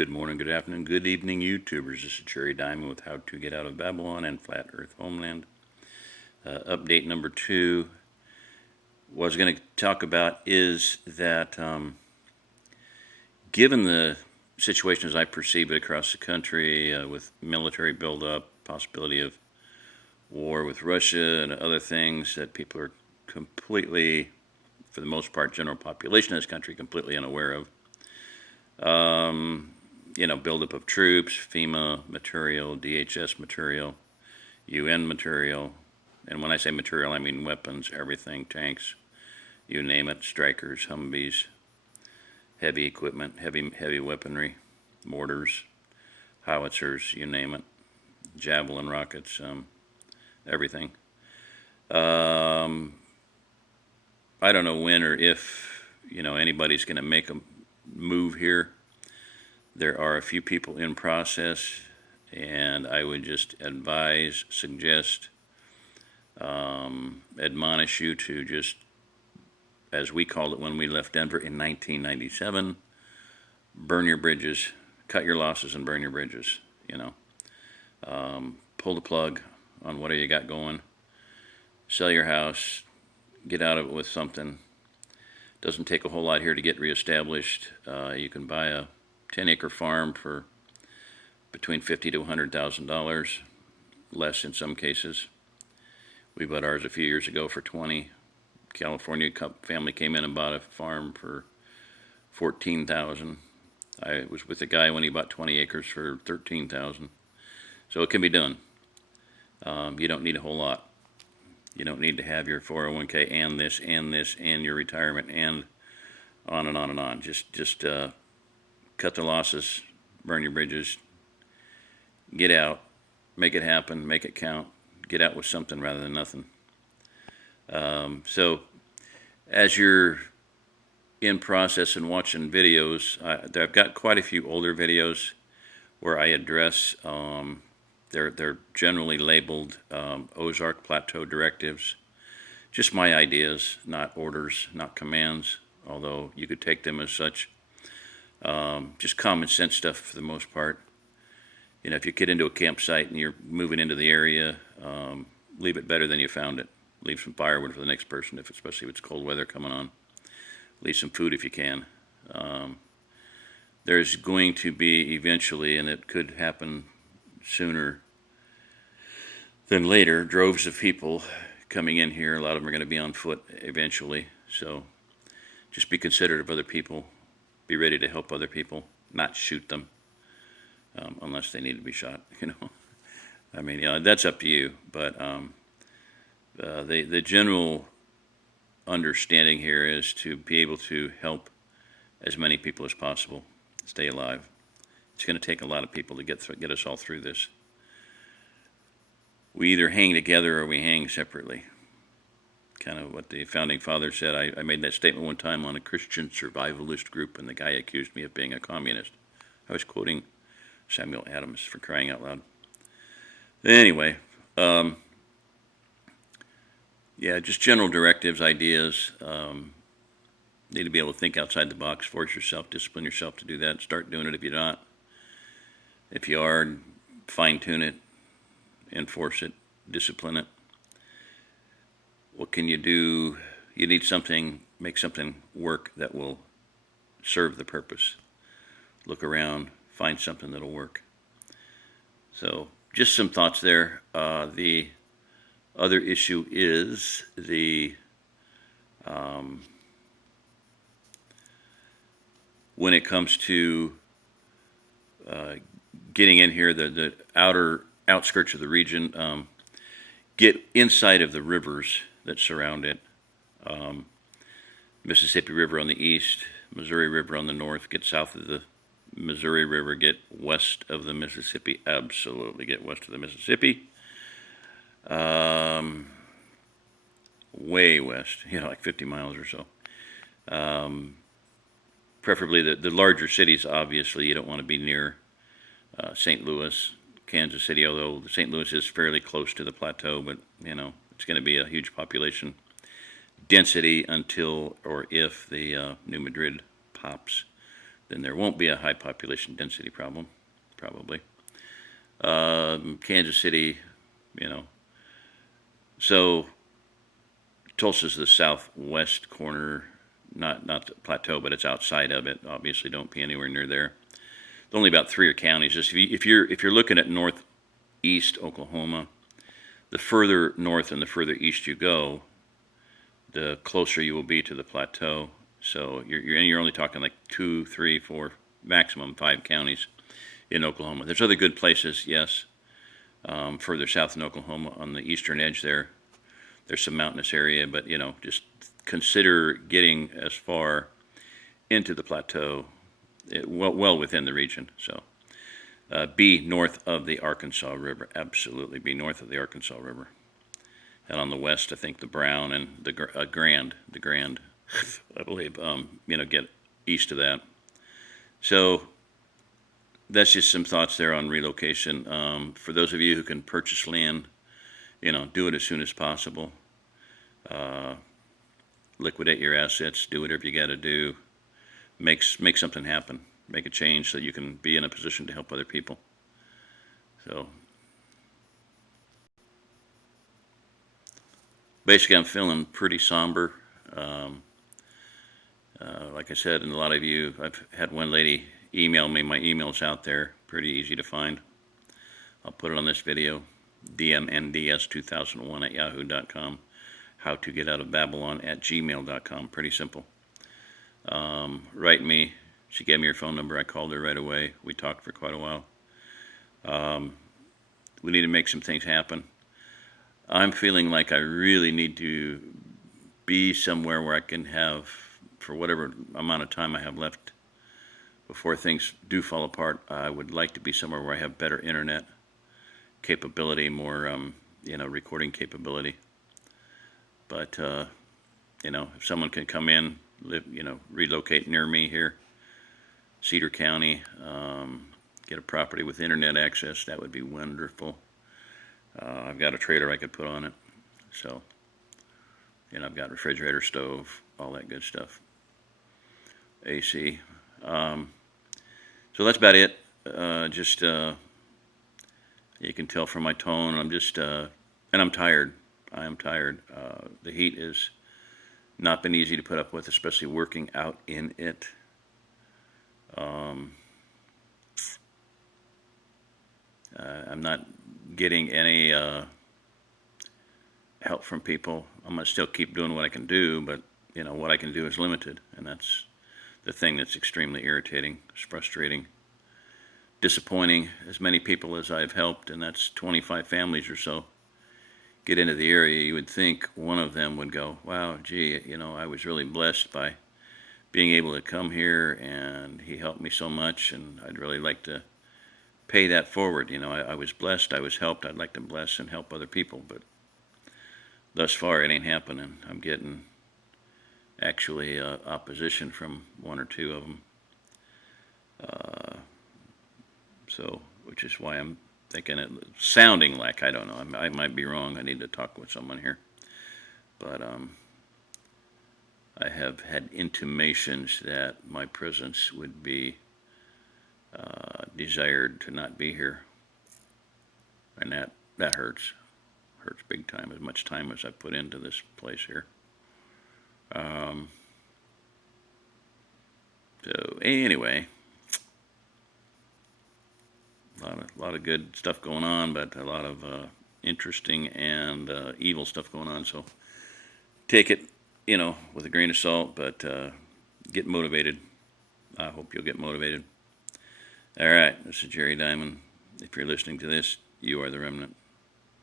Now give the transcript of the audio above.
Good morning, good afternoon, good evening, YouTubers. This is Cherry Diamond with How to Get Out of Babylon and Flat Earth Homeland. Update number 2. What I was going to talk about is that given the situation as I perceive it across the country, with military buildup, possibility of war with Russia and other things that people are completely, for the most part, general population of this country, completely unaware of. Buildup of troops, FEMA material, DHS material, UN material. And when I say material, I mean weapons, everything, tanks, you name it, strikers, Humvees, heavy equipment, heavy weaponry, mortars, howitzers, you name it, javelin rockets, everything. I don't know when or if, anybody's going to make a move here. There are a few people in process, and I would just advise, suggest, admonish you to just, as we called it when we left Denver in 1997, burn your bridges, cut your losses and burn your bridges, pull the plug on whatever you got going, sell your house, get out of it with something. Doesn't take a whole lot here to get reestablished. You can buy a 10-acre farm for between $50,000 to $100,000, less in some cases. We bought ours a few years ago for $20,000. California family came in and bought a farm for $14,000. I was with a guy when he bought 20 acres for $13,000. So it can be done. You don't need a whole lot. You don't need to have your 401k and this and your retirement and on and on and on. Just cut the losses, burn your bridges, get out, make it happen, make it count, get out with something rather than nothing. So as you're in process and watching videos, I've got quite a few older videos where I address, they're generally labeled Ozark Plateau directives, just my ideas, not orders, not commands, although you could take them as such. Just common sense stuff for the most part. If you get into a campsite and you're moving into the area, leave it better than you found it. Leave some firewood for the next person, especially if it's cold weather coming on. Leave some food if you can. There's going to be eventually, and it could happen sooner than later, droves of people coming in here. A lot of them are going to be on foot eventually. So just be considerate of other people. Be ready to help other people, not shoot them, unless they need to be shot. That's up to you. But the general understanding here is to be able to help as many people as possible stay alive. It's going to take a lot of people to get us all through this. We either hang together or we hang separately. Kind of what the founding fathers said. I made that statement one time on a Christian survivalist group, and the guy accused me of being a communist. I was quoting Samuel Adams, for crying out loud. Anyway, just general directives, ideas. Need to be able to think outside the box, force yourself, discipline yourself to do that. Start doing it if you're not. If you are, fine-tune it, enforce it, discipline it. What can you do? You need something, make something work that will serve the purpose. Look around, find something that'll work. So just some thoughts there. The other issue is when it comes to getting in here, the outskirts of the region, get inside of the rivers that surround it. Mississippi River on the east, Missouri River on the north. Get south of the Missouri River, get west of the Mississippi. Absolutely get west of the Mississippi. Way west, like 50 miles or so. Preferably the larger cities, obviously. You don't want to be near St. Louis, Kansas City, although St. Louis is fairly close to the plateau, but, it's going to be a huge population density until or if the New Madrid pops. then there won't be a high population density problem, probably. Kansas City, so Tulsa's the southwest corner, not the plateau, but it's outside of it. Obviously, don't be anywhere near there. Only about 3 counties. Just if you're looking at northeast Oklahoma, the further north and the further east you go, the closer you will be to the plateau. So you're only talking like 2, 3, 4, maximum 5 counties in Oklahoma. There's other good places, yes. Further south in Oklahoma on the eastern edge there's some mountainous area, but just consider getting as far into the plateau, well within the region. So be north of the Arkansas River, absolutely be north of the Arkansas River. And on the west, I think the Brown and the Grand, I believe, get east of that. So that's just some thoughts there on relocation. For those of you who can purchase land, do it as soon as possible. Liquidate your assets, do whatever you got to do. Make something happen. Make a change so you can be in a position to help other people. So basically, I'm feeling pretty somber. Like I said, and a lot of you, I've had one lady email me. My email's out there, pretty easy to find. I'll put it on this video, dmnds2001 at yahoo.com, howtogetoutofbabylon at gmail.com, pretty simple. Write me. She gave me her phone number. I called her right away. We talked for quite a while. We need to make some things happen. I'm feeling like I really need to be somewhere where I can have, for whatever amount of time I have left before things do fall apart, I would like to be somewhere where I have better internet capability, more, recording capability. But, if someone can come in, live, relocate near me here, Cedar County, get a property with internet access, that would be wonderful. I've got a trailer I could put on it. So, I've got refrigerator, stove, all that good stuff. AC. So that's about it. You can tell from my tone, I'm just, and I'm tired. I am tired. The heat has not been easy to put up with, especially working out in it. I'm not getting any help from people. I'm going to still keep doing what I can do, but what I can do is limited, and that's the thing that's extremely irritating. It's frustrating, disappointing. As many people as I've helped, and that's 25 families or so, get into the area, you would think one of them would go, wow, gee, I was really blessed by being able to come here, and he helped me so much, and I'd really like to pay that forward. I was blessed, I was helped, I'd like to bless and help other people, but thus far it ain't happening. I'm getting actually opposition from 1 or 2 of them. So, which is why I'm thinking it, sounding like, I don't know, I might be wrong. I need to talk with someone here. But I have had intimations that my presence would be desired to not be here. And that hurts. Hurts big time, as much time as I put into this place here. So anyway, a lot of good stuff going on, but a lot of interesting and evil stuff going on. So take it, with a grain of salt, but get motivated. I hope you'll get motivated. All right, this is Jerry Diamond. If you're listening to this, you are the remnant.